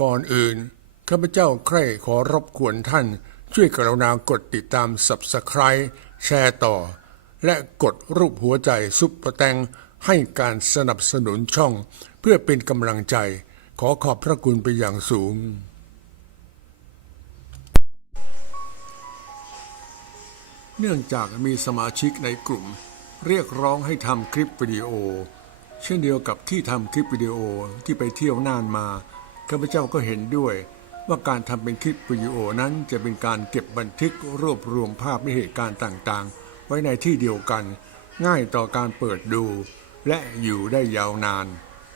ก่อนอื่นข้าพเจ้าใคร่ขอรบกวนท่าน ช่วยกรุณากดติดตาม Subscribe แชร์ต่อ และกดรูปหัวใจซุปเปอร์แตงให้การสนับสนุนช่อง เพื่อเป็นกำลังใจ ขอขอบพระคุณไปอย่างสูง เนื่องจากมีสมาชิกในกลุ่ม เรียกร้องให้ทำคลิปวิดีโอ เช่นเดียวกับที่ทำคลิปวิดีโอที่ไปเที่ยวน่านมา ข้าพเจ้าก็เห็นด้วย ว่าการทำเป็นคลิปวิดีโอนั้นจะเป็นการเก็บบันทึกรวบรวมภาพและเหตุการณ์ต่างๆ ไว้ในที่เดียวกัน ง่ายต่อการเปิดดู และอยู่ได้ยาวนาน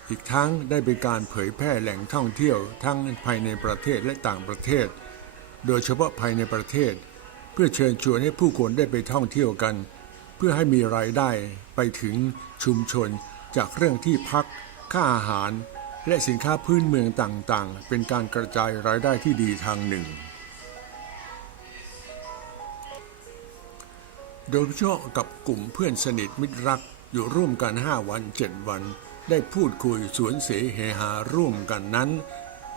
อีกทั้งได้เป็นการเผยแพร่แหล่งท่องเที่ยวทั้งภายในประเทศและต่างประเทศ โดยเฉพาะภายในประเทศ เพื่อเชิญชวนให้ผู้คนได้ไปท่องเที่ยวกัน เพื่อให้มีรายได้ไปถึงชุมชนจากเรื่องที่พักค่าอาหาร และสินค้าพื้นเมืองต่างๆ เป็นการกระจายรายได้ที่ดีทางหนึ่ง โดยเฉพาะกับกลุ่มเพื่อนสนิทมิตรรักอยู่ร่วมกัน 5 วัน 7 วัน ได้พูดคุยสวนเสเฮฮาร่วมกันนั้น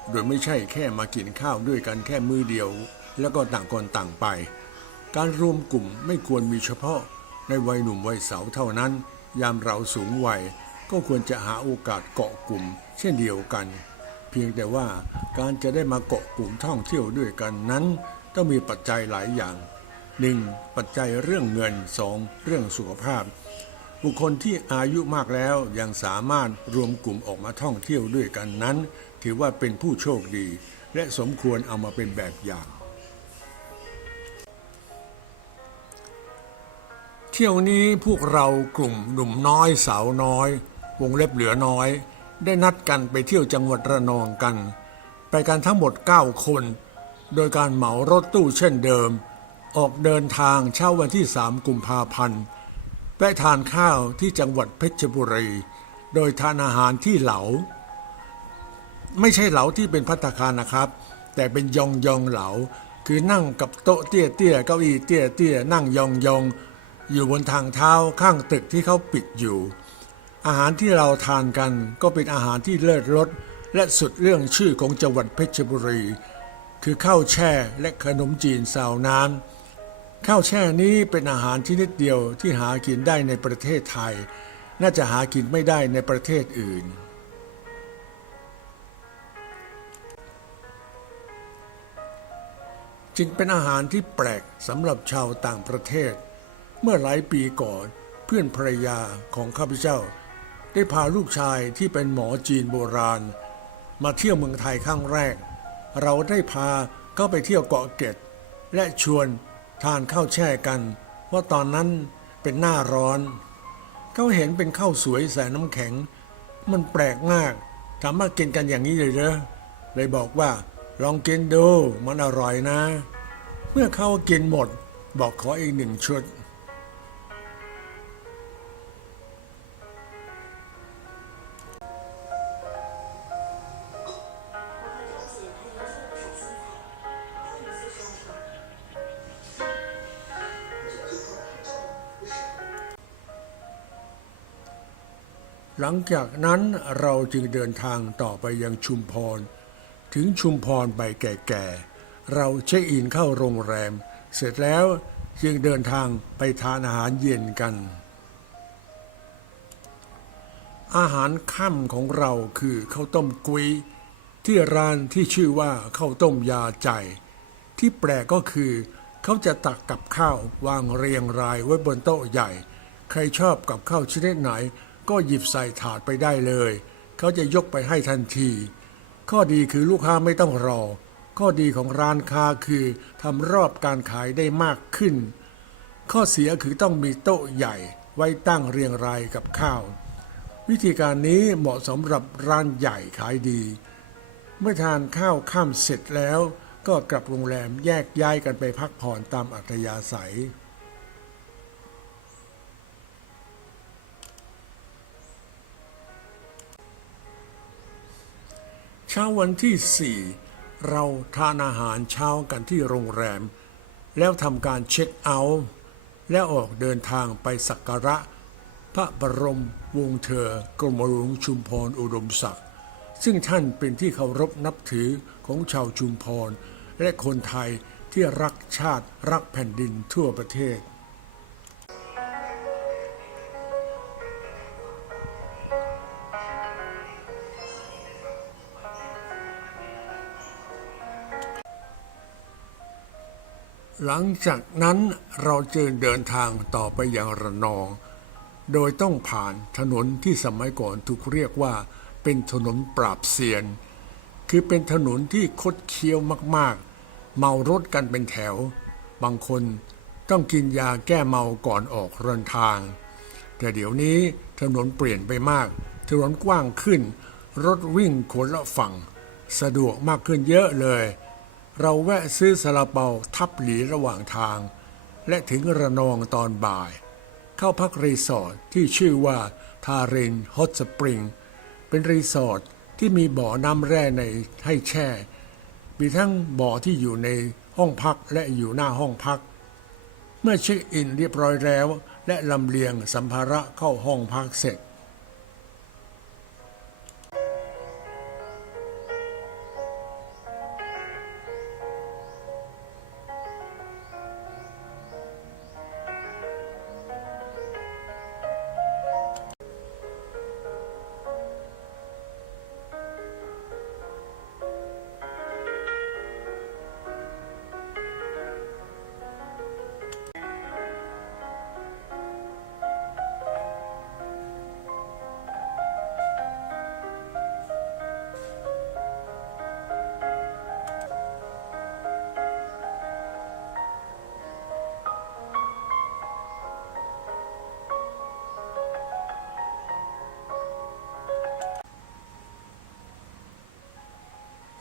โดยไม่ใช่แค่มากินข้าวด้วยกันแค่มือเดียว แล้วก็ต่างคนต่างไป การรวมกลุ่มไม่ควรมีเฉพาะในวัยหนุ่มวัยสาวเท่านั้น ยามเราสูงวัย ก็ควรจะหาโอกาสเกาะกลุ่ม เช่นเดียวกัน เพียงแต่ว่าการจะได้มาเกาะกลุ่มท่องเที่ยวด้วยกันนั้นต้องมีปัจจัยหลายอย่าง 1. ปัจจัยเรื่องเงิน 2. เรื่องสุขภาพ บุคคลที่อายุมากแล้วยังสามารถรวมกลุ่มออกมาท่องเที่ยวด้วยกันนั้น ถือว่าเป็นผู้โชคดี และสมควรเอามาเป็นแบบอย่าง เที่ยวนี้พวกเรากลุ่มหนุ่มน้อยสาวน้อย วงเล็บเหลือน้อย ได้นัดกันไปเที่ยวจังหวัดระนองกัน ไปกันทั้งหมด 9 คน โดยการเหมารถตู้เช่นเดิม ออกเดินทางเช้าวันที่ 3 กุมภาพันธ์แวะทานข้าวที่จังหวัดเพชรบุรี โดยทานอาหารที่เหลา ไม่ใช่เหลาที่เป็นพัตตาคารนะครับ แต่เป็นยองยองเหลา คือนั่งกับโต๊ะเตี้ยเตี้ยเก้าอี้เตี้ยเตี้ยนั่งยองยองอยู่บนทางเท้าข้างตึกที่เขาปิดอยู่ อาหารที่เราทานกันก็เป็นอาหารที่เลิศรสและสุดเรื่องชื่อของจังหวัดเพชรบุรี คือข้าวแช่และขนมจีนซาวน้ำข้าวแช่นี้เป็นอาหารชนิดเดียวที่หากินได้ในประเทศไทย น่าจะหากินไม่ได้ในประเทศอื่น จึงเป็นอาหารที่แปลกสำหรับชาวต่างประเทศ เมื่อหลายปีก่อนเพื่อนภรรยาของข้าพเจ้า ได้พาลูกชายที่เป็นหมอจีนโบราณ มาเที่ยวเมืองไทยครั้งแรก เราได้พาเข้าไปเที่ยวเกาะเกร็ดและชวนทานข้าวแช่กัน ว่าตอนนั้นเป็นหน้าร้อน เขาเห็นเป็นข้าวสวยใส่น้ำแข็ง มันแปลกมากถามว่ากินกันอย่างนี้เลยเหรอเลยบอกว่าลองกินดูมันอร่อยนะ เมื่อเขากินหมดบอกขออีกหนึ่งชุด หลังจากนั้นเราจึงเดินทางต่อไปยังชุมพร ถึงชุมพรไปแก่ๆ เราเช็คอินเข้าโรงแรม เสร็จแล้วจึงเดินทางไปทานอาหารเย็นกัน อาหารค่ำของเราคือข้าวต้มกุ้ยที่ร้านที่ชื่อว่าข้าวต้มยาใจ ที่แปลกก็คือ เขาจะตักกับข้าววางเรียงรายไว้บนโต๊ะใหญ่ ใครชอบกับข้าวชนิดไหน ก็หยิบใส่ถาดไปได้เลย เขาจะยกไปให้ทันที ข้อดีคือลูกค้าไม่ต้องรอ ข้อดีของร้านค้าคือทำรอบการขายได้มากขึ้น ข้อเสียคือต้องมีโต๊ะใหญ่ไว้ตั้งเรียงรายกับข้าว วิธีการนี้เหมาะสำหรับร้านใหญ่ขายดี เมื่อทานข้าวข้ามเสร็จแล้ว ก็กลับโรงแรมแยกย้ายกันไปพักผ่อนตามอัธยาศัย ช้าวันที่สี่เราทานอาหารเช้ากันที่โรงแรม แล้วทำการเช็คเอาท์แล้วออกเดินทางไปสักการะ พระบรมวงศ์เธอกรมหลวงชุมพรอุดมศักดิ์ซึ่งท่านเป็นที่เคารพนับถือของชาวชุมพร และคนไทยที่รักชาติรักแผ่นดินทั่วประเทศ หลังจากนั้นเราจึงเดินทางต่อไปยังระนอง โดยต้องผ่านถนนที่สมัยก่อนถูกเรียกว่า เป็นถนนปราบเซียน คือเป็นถนนที่คดเคี้ยวมากๆ เมารถกันเป็นแถว บางคนต้องกินยาแก้เมาก่อนออกเดินทาง แต่เดี๋ยวนี้ถนนเปลี่ยนไปมาก ถนนกว้างขึ้น รถวิ่งคนละฝั่ง สะดวกมากขึ้นเยอะเลย เราแวะซื้อซาลาเปาทับหลีระหว่างทาง และถึงระนองตอนบ่าย เข้าพักรีสอร์ทที่ชื่อว่าทารินฮอตสปริง เป็นรีสอร์ทที่มีบ่อน้ำแร่ในให้แช่ มีทั้งบ่อที่อยู่ในห้องพักและอยู่หน้าห้องพัก เมื่อเช็คอินเรียบร้อยแล้ว และลำเลียงสัมภาระเข้าห้องพักเสร็จ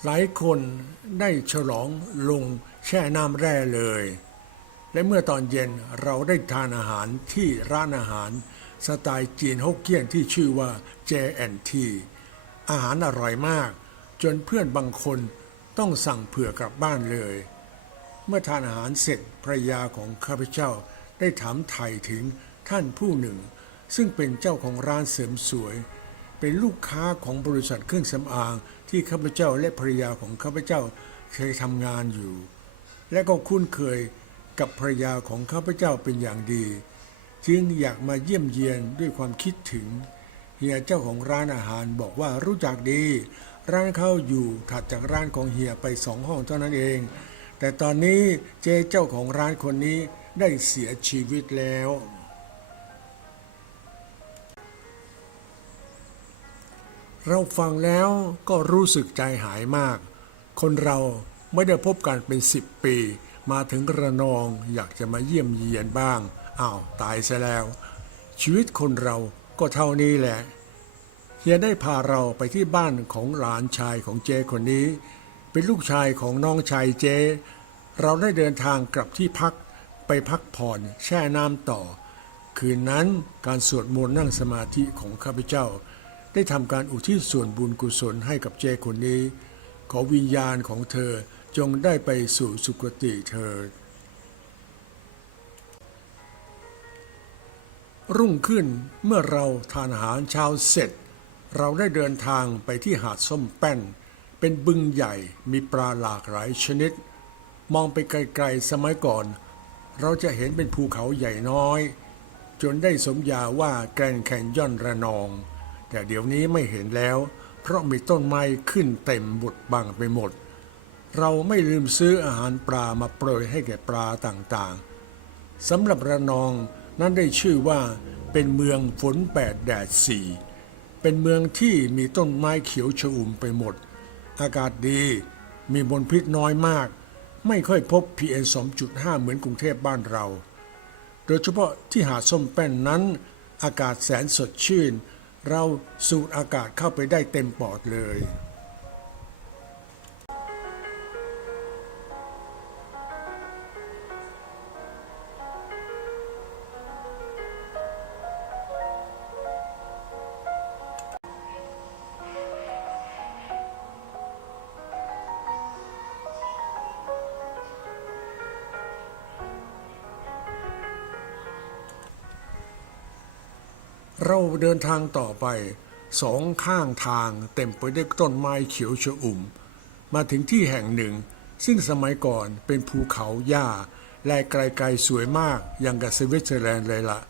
หลายคนได้ฉลองลงแช่น้ำแร่เลย และเมื่อตอนเย็นเราได้ทานอาหารที่ร้านอาหาร สไตล์จีนฮกเกี้ยนที่ชื่อว่า J&T อาหารอร่อยมาก จนเพื่อนบางคนต้องสั่งเผื่อกลับบ้านเลย เมื่อทานอาหารเสร็จภรรยาของข้าพเจ้าได้ถามไถ่ถึงท่านผู้หนึ่ง ซึ่งเป็นเจ้าของร้านเสริมสวย เป็นลูกค้าของบริษัทเครื่องสำอางที่ข้าพเจ้าและภรรยาของข้าพเจ้าเคยทำงานอยู่ และก็คุ้นเคยกับภรรยาของข้าพเจ้าเป็นอย่างดี จึงอยากมาเยี่ยมเยียนด้วยความคิดถึงเฮียเจ้าของร้านอาหารบอกว่ารู้จักดี ร้านเขาอยู่ถัดจากร้านของเฮียไปสองห้องเท่านั้นเอง แต่ตอนนี้เจเจ้าของร้านคนนี้ได้เสียชีวิตแล้ว เราฟังแล้วก็รู้สึกใจหายมาก คนเราไม่ได้พบกันเป็นสิบปี มาถึงระนองอยากจะมาเยี่ยมเยียนบ้างอ้าวตายซะแล้ว ชีวิตคนเราก็เท่านี้แหละเฮียได้พาเราไปที่บ้านของหลานชายของเจคนนี้ เป็นลูกชายของน้องชายเจ เราได้เดินทางกลับที่พักไปพักผ่อนแช่น้ำต่อ คืนนั้นการสวดมนต์นั่งสมาธิของข้าพเจ้า ได้ทำการอุทิศส่วนบุญกุศลให้กับเจคนนี้ ขอวิญญาณของเธอจงได้ไปสู่สุคติเถิดรุ่งขึ้นเมื่อเราทานอาหารเช้าเสร็จ เราได้เดินทางไปที่หาดส้มแป้น เป็นบึงใหญ่มีปลาหลากหลายชนิด มองไปไกลๆสมัยก่อน เราจะเห็นเป็นภูเขาใหญ่น้อย จนได้สมญาว่าแกรนด์แคนยอนระนอง แต่เดี๋ยวนี้ไม่เห็นแล้ว เพราะมีต้นไม้ขึ้นเต็มบุดบังไปหมด เราไม่ลืมซื้ออาหารปลามาโปรยให้แก่ปลาต่างๆสำหรับระนองนั้นได้ชื่อว่าเป็นเมืองฝนแปดแดดสี่เป็นเมืองที่มีต้นไม้เขียวชอุ่มไปหมด อากาศดีมีมลพิษน้อยมาก ไม่ค่อยพบ PM 2.5 เหมือนกรุงเทพบ้านเรา โดยเฉพาะที่หาดส้มแป้นนั้น อากาศแสนสดชื่น เราสูดอากาศเข้าไปได้เต็มปอดเลย เราเดินทางต่อไป สองข้างทางเต็มไปด้วยต้นไม้เขียวชอุ่ม มาถึงที่แห่งหนึ่ง ซึ่งสมัยก่อนเป็นภูเขาหญ้าและไกลๆสวยมากอย่างกับสวิตเซอร์แลนด์เลยละ่ะ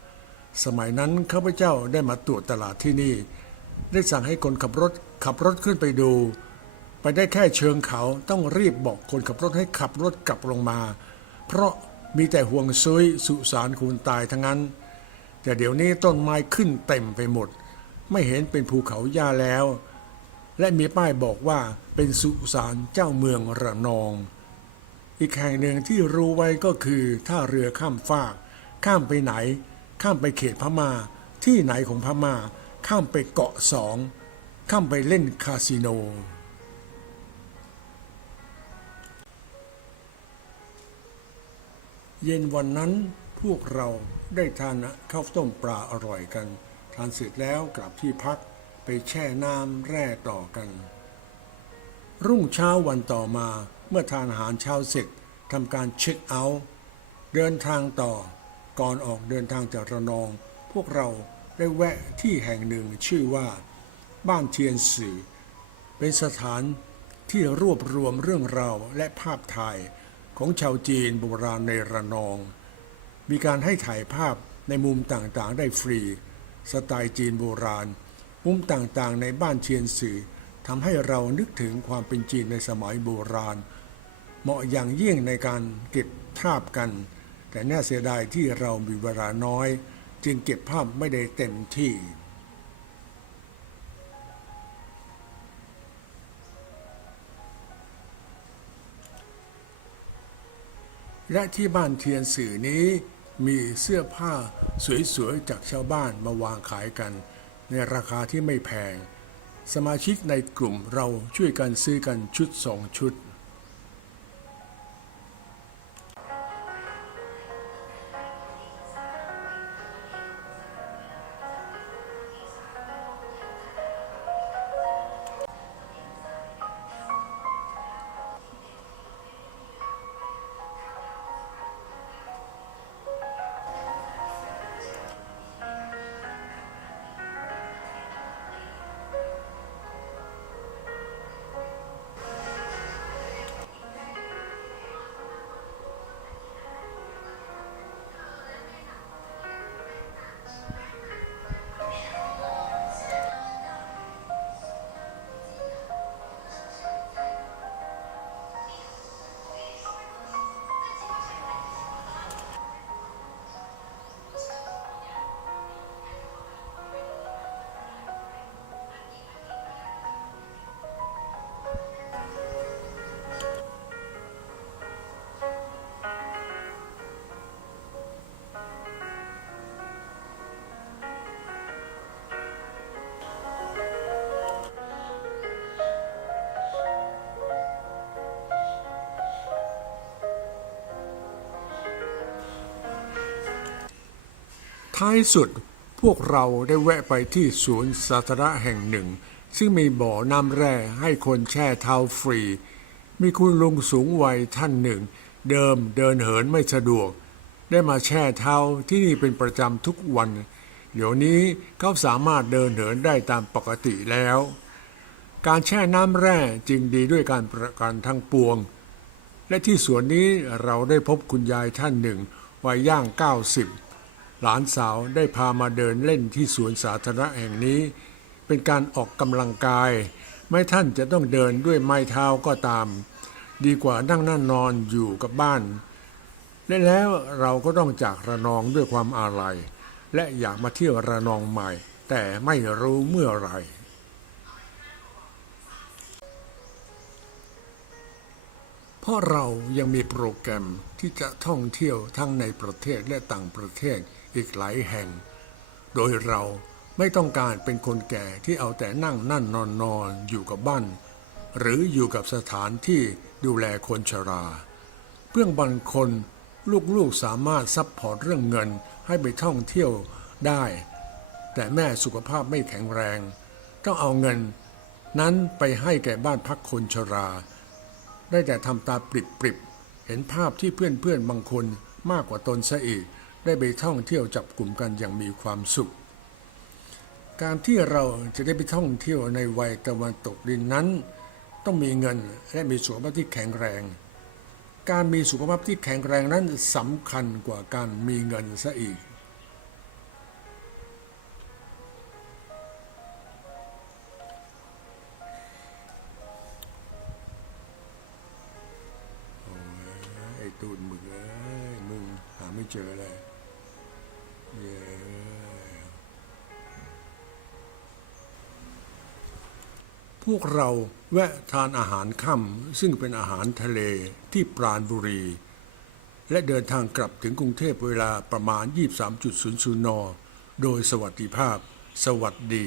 สมัยนั้นข้าพเจ้าได้มาตรวจตลาดที่นี่ ได้สั่งให้คนขับรถขับรถขึ้นไปดู ไปได้แค่เชิงเขาต้องรีบบอกคนขับรถให้ขับรถกลับลงมา เพราะมีแต่ห่วงซุยสุสานคุณตายทั้งนั้น แต่เดี๋ยวนี้ต้นไม้ขึ้นเต็มไปหมด ไม่เห็นเป็นภูเขาหญ้าแล้ว และมีป้ายบอกว่าเป็นสุสานเจ้าเมืองระนอง อีกแห่งหนึ่งที่รู้ไว้ก็คือท่าเรือข้ามฟาก ข้ามไปไหน ข้ามไปเขตพม่า ที่ไหนของพม่า ข้ามไปเกาะสอง ข้ามไปเล่นคาสิโนเย็นวันนั้น พวกเราได้ทานข้าวต้มปลาอร่อยกัน ทานเสร็จแล้วกลับที่พักไปแช่น้ำแร่ต่อกัน รุ่งเช้าวันต่อมาเมื่อทานอาหารเช้าเสร็จทำการเช็คเอาท์เดินทางต่อ ก่อนออกเดินทางจากระนอง พวกเราได้แวะที่แห่งหนึ่งชื่อว่า บ้านเทียนสื่อเป็นสถานที่รวบรวมเรื่องราวและภาพถ่ายของชาวจีนโบราณในระนอง มีการให้ถ่ายภาพในมุมต่างๆ ได้ฟรี สไตล์จีนโบราณ มุมต่างๆ ในบ้านเชียนสื่อทำให้เรานึกถึงความเป็นจีนในสมัยโบราณ เหมาะอย่างยิ่งในการเก็บภาพกัน แต่น่าเสียดายที่เรามีเวลาน้อย จึงเก็บภาพไม่ได้เต็มที่และที่บ้านเทียนสื่อนี้ มีเสื้อผ้าสวยๆ จากชาวบ้านมาวางขายกัน ในราคาที่ไม่แพง สมาชิกในกลุ่มเราช่วยกันซื้อกันชุดสองชุด ท้ายสุดพวกเราได้แวะไปที่สวนย์สาธารณะแห่งหนึ่ง ซึ่งมีบ่อน้ำแร่ให้คนแช่เท้าฟรี มีคุณลุงสูงวัยท่านหนึ่ง เดิมเดินเหินไม่สะดวก ได้มาแช่เท้าที่นี่เป็นประจำทุกวัน เดี๋ยวนี้เขาสามารถเดินเหินได้ตามปกติแล้ว การแช่น้ำแร่จึงดีด้วยการประกันทั้งปวง และที่สวนนี้เราได้พบคุณยายท่านหนึ่งวัยย่าง 90 หลานสาวได้พามาเดินเล่นที่สวนสาธารณะแห่งนี้ เป็นการออกกำลังกาย ไม่ท่านจะต้องเดินด้วยไม้เท้าก็ตาม ดีกว่านั่งนั่นนอนอยู่กับบ้านและแล้วเราก็ต้องจากระนองด้วยความอาลัย และอยากมาเที่ยวระนองใหม่ แต่ไม่รู้เมื่อไหร่เพราะเรายังมีโปรแกรมที่จะท่องเที่ยวทั้งในประเทศและต่างประเทศ อีกหลายแห่ง โดยเราไม่ต้องการเป็นคนแก่ที่เอาแต่นั่งนั่นนอนนอนอยู่กับบ้าน หรืออยู่กับสถานที่ดูแลคนชรา เพื่อบางคนลูกๆสามารถซัพพอร์ตเรื่องเงินให้ไปท่องเที่ยวได้ แต่แม่สุขภาพไม่แข็งแรง ต้องเอาเงิน นั้นไปให้แก่บ้านพักคนชรา ได้แต่ทำตาปริบปริบๆเห็นภาพที่เพื่อนๆบางคนมากกว่าตนซะอีก ได้ไปท่องเที่ยวจับกลุ่มกันอย่างมีความสุข การที่เราจะได้ไปท่องเที่ยวในวัยตะวันตกดินนั้น ต้องมีเงินและมีสุขภาพที่แข็งแรง การมีสุขภาพที่แข็งแรงนั้นสำคัญกว่าการมีเงินซะอีกไอ้ตูนมึงเอ้ยมึงหาไม่เจอเลย พวกเราแวะทานอาหารค่ำซึ่งเป็นอาหารทะเลที่ปราณบุรี และเดินทางกลับถึงกรุงเทพเวลาประมาณ 23.00 น โดยสวัสดิภาพ สวัสดี